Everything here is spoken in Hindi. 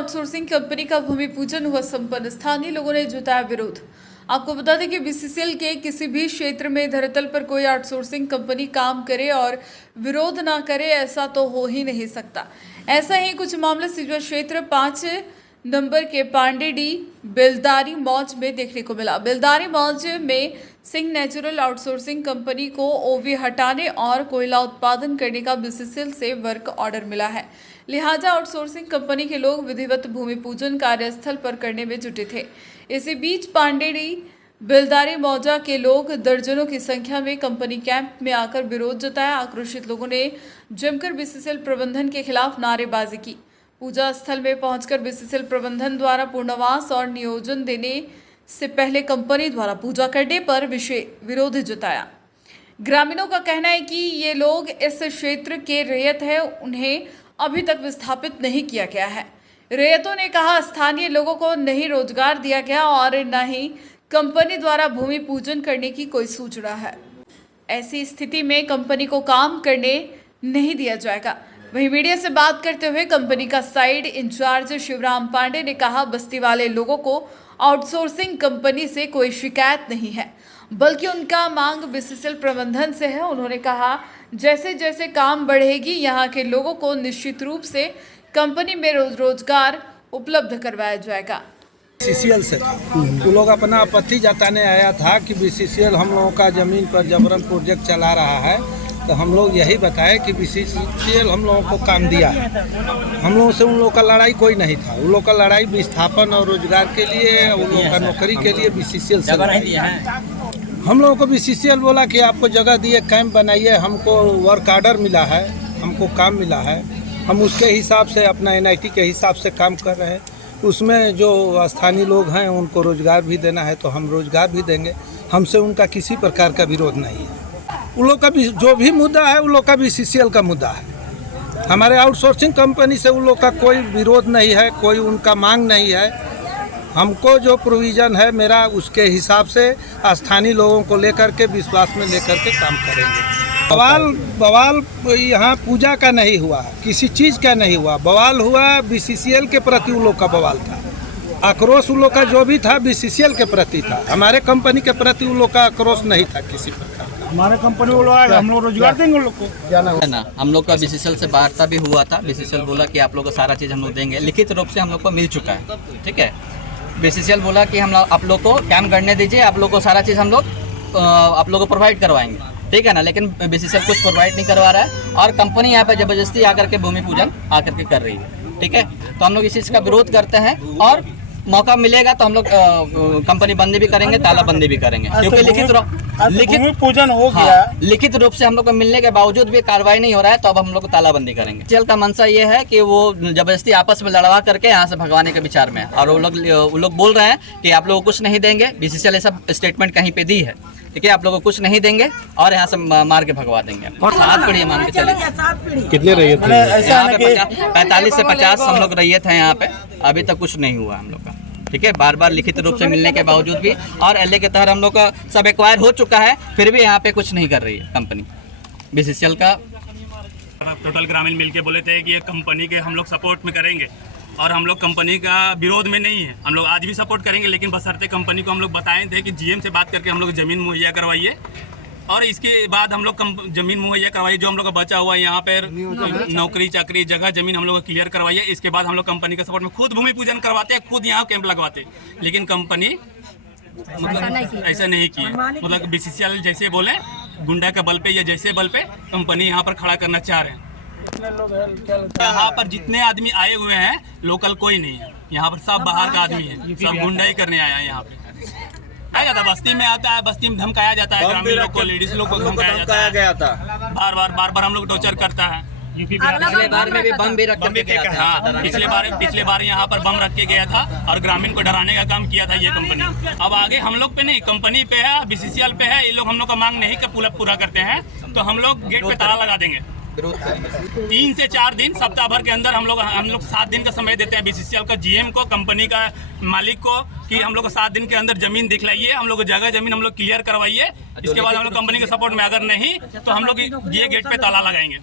आउटसोर्सिंग कंपनी का भूमि पूजन हुआ संपन्न। स्थानीय लोगों ने जताया विरोध। आपको बता दें कि बीसीसीएल के किसी भी क्षेत्र में धरातल पर कोई आउटसोर्सिंग कंपनी काम करे और विरोध ना करे, ऐसा तो हो ही नहीं सकता। ऐसा ही कुछ मामला सिजवा क्षेत्र 5 नंबर के पांडेडी बेलदारी मौज में देखने को मिला। बेलदारी मौज में सिंह नेचुरल आउटसोर्सिंग कंपनी को ओवी हटाने और कोयला उत्पादन करने का बीसीसीएल से वर्क ऑर्डर मिला है। लिहाजा आउटसोर्सिंग कंपनी के लोग विधिवत भूमि पूजन कार्यस्थल पर करने में जुटे थे। इसी बीच पांडेडी बेलदारी मौजा के लोग दर्जनों की संख्या में कंपनी कैंप में आकर विरोध जताया। आक्रोशित लोगों ने जमकर बीसीसीएल प्रबंधन के खिलाफ नारेबाजी की। पूजा स्थल में पहुंचकर बीसीसीएल प्रबंधन द्वारा पूर्णवास और नियोजन देने से पहले कंपनी द्वारा पूजा करने पर विरोध जताया। ग्रामीणों का कहना है कि ये लोग इस क्षेत्र के रैयत है, उन्हें अभी तक विस्थापित नहीं किया गया है। रैयतों ने कहा स्थानीय लोगों को नहीं रोजगार दिया गया और न ही कंपनी द्वारा भूमि पूजन करने की कोई सूचना है। ऐसी स्थिति में कंपनी को काम करने नहीं दिया जाएगा। वहीं मीडिया से बात करते हुए कंपनी का साइड इंचार्ज शिवराम पांडे ने कहा, बस्ती वाले लोगों को आउटसोर्सिंग कंपनी से कोई शिकायत नहीं है, बल्कि उनका मांग बीसीसीएल प्रबंधन से है। उन्होंने कहा, जैसे जैसे काम बढ़ेगी यहाँ के लोगों को निश्चित रूप से कंपनी में रोजगार उपलब्ध करवाया जाएगा। बीसीसीएल से वो लोग अपना आपत्ति जताने आया था कि बीसीसीएल हम लोगों का ज़मीन पर जबरन प्रोजेक्ट चला रहा है, तो हम लोग यही बताए कि बीसीसीएल हम लोगों को काम दिया है। हम लोगों से उन लोगों का लड़ाई कोई नहीं था। उन लोगों का लड़ाई विस्थापन और रोजगार के लिए, उन लोगों का नौकरी के लिए बीसीसीएल से दिया है। हम लोगों को बीसीसीएल बोला कि आपको जगह दिए, कैंप बनाइए, हमको वर्क ऑर्डर मिला है, हमको काम मिला है, हम उसके हिसाब से अपना एनआईटी के हिसाब से काम कर रहे हैं। उसमें जो स्थानीय लोग हैं उनको रोजगार भी देना है तो हम रोजगार भी देंगे। हमसे उनका किसी प्रकार का विरोध नहीं है। उन लोग का भी जो भी मुद्दा है उन लोग का बीसीसीएल का मुद्दा है। हमारे आउटसोर्सिंग कंपनी से उन लोग का कोई विरोध नहीं है, कोई उनका मांग नहीं है। हमको जो प्रोविज़न है मेरा, उसके हिसाब से स्थानीय लोगों को लेकर के विश्वास में लेकर के काम करेंगे। बवाल यहाँ पूजा का नहीं हुआ, किसी चीज़ का नहीं हुआ। बवाल हुआ बीसीसीएल के प्रति उन लोग का बवाल था। आक्रोश उन लोग का जो भी था बीसीसीएल के प्रति था। हमारे कंपनी के प्रति उन लोग का आक्रोश नहीं था किसी प्रकार का। हमारे कंपनी वो लोग हम लोग रोजगार देंगे उन लोग को, क्या ना। हम लोग का बीसीसीएल से वार्ता भी हुआ था। बीसीसीएल बोला कि आप लोग को सारा चीज़ हम लोग देंगे, लिखित रूप से हम लोग को मिल चुका है। ठीक है, बीसीसीएल बोला कि हम आप लोग को काम करने दीजिए, आप लोग को सारा चीज़ हम लोग आप लोग को प्रोवाइड करवाएंगे। ठीक है ना, लेकिन बीसीसीएल कुछ प्रोवाइड नहीं करवा रहा है और कंपनी यहाँ पे ज़बरदस्ती आकर के भूमि पूजन आकर के कर रही है। ठीक है, तो हम लोग इस चीज़ का विरोध करते हैं और मौका मिलेगा तो हम लोग कंपनी बंदी भी करेंगे, तालाबंदी भी करेंगे, क्योंकि लिखित पूजन हो गया। लिखित रूप से हम लोग को मिलने के बावजूद भी कार्रवाई नहीं हो रहा है, तो अब हम लोग को तालाबंदी करेंगे। जेल का मंशा ये है कि वो जबरदस्ती आपस में लड़वा करके यहाँ से भगवाने के विचार में है और वो लोग बोल रहे हैं कि आप लोगों को कुछ नहीं देंगे। बीसीसीएल ऐसा स्टेटमेंट कहीं पे दी है, ठीक है, आप लोगों को कुछ नहीं देंगे और यहाँ से मार के भगवा देंगे। और 7 पीढ़ी मान के चले। कितने रैयत थे? यहाँ पे 45 से 50 हम लोग रैयत हैं यहाँ पे। अभी तक कुछ नहीं हुआ हम लोग का। ठीक है, बार बार लिखित रूप से मिलने के बावजूद भी और एलए के तहत हम लोग का सब एक्वायर हो चुका है, फिर भी यहाँ पे कुछ नहीं कर रही है कंपनी बीसीसीएल का। टोटल ग्रामीण मिलके बोले थे कि ये कंपनी के हम लोग सपोर्ट में करेंगे और हम लोग कंपनी का विरोध में नहीं है। हम लोग आज भी सपोर्ट करेंगे, लेकिन बशर्ते कंपनी को हम लोग बताए थे कि जीएम से बात करके हम लोग ज़मीन मुहैया करवाइए और इसके बाद हम लोग ज़मीन मुहैया करवाइए। जो हम लोग का बचा हुआ है यहाँ पर नौकरी चाकरी जगह ज़मीन हम लोग को क्लियर करवाइए। इसके बाद हम लोग कंपनी के सपोर्ट में खुद भूमि पूजन करवाते हैं, खुद यहाँ कैंप लगवाते, लेकिन कंपनी मतलब ऐसा नहीं किया। मतलब बीसीसीएल जैसे बोले गुंडा के बल पे या जैसे बल पे कंपनी यहाँ पर खड़ा करना चाह रहे हैं। यहाँ पर जितने आदमी आए हुए हैं लोकल कोई नहीं है, यहाँ पर सब बाहर का आदमी है, सब गुंडाई करने आया है। यहाँ पे आया जाता, बस्ती में आता है, बस्ती में धमकाया जाता है, ग्रामीण लोग को, लेडीज लोग को धमकाया जाता है। बार बार हम लोग टॉर्चर करता है। पिछले बार में भी बम भी रख के गया था। हाँ, पिछले बार यहाँ पर बम रख के गया था और ग्रामीण को डराने का काम किया था ये कंपनी। अब आगे हम लोग पे नहीं, कंपनी पे है, बीसीसीएल पे है। ये लोग हम लोग का मांग नहीं पूरा करते हैं तो हम लोग गेट पे ताला लगा देंगे। 3 से 4 दिन सप्ताह भर के अंदर हम लोग 7 दिन का समय देते हैं बीसीसीएल का जीएम को, कंपनी का मालिक को, कि हम लोग को 7 दिन के अंदर जमीन दिखलाइए, हम लोग जगह जमीन हम लोग क्लियर करवाइए। इसके बाद हम लोग कंपनी के सपोर्ट में अगर नहीं तो हम लोग ये गेट पे ताला लगाएंगे।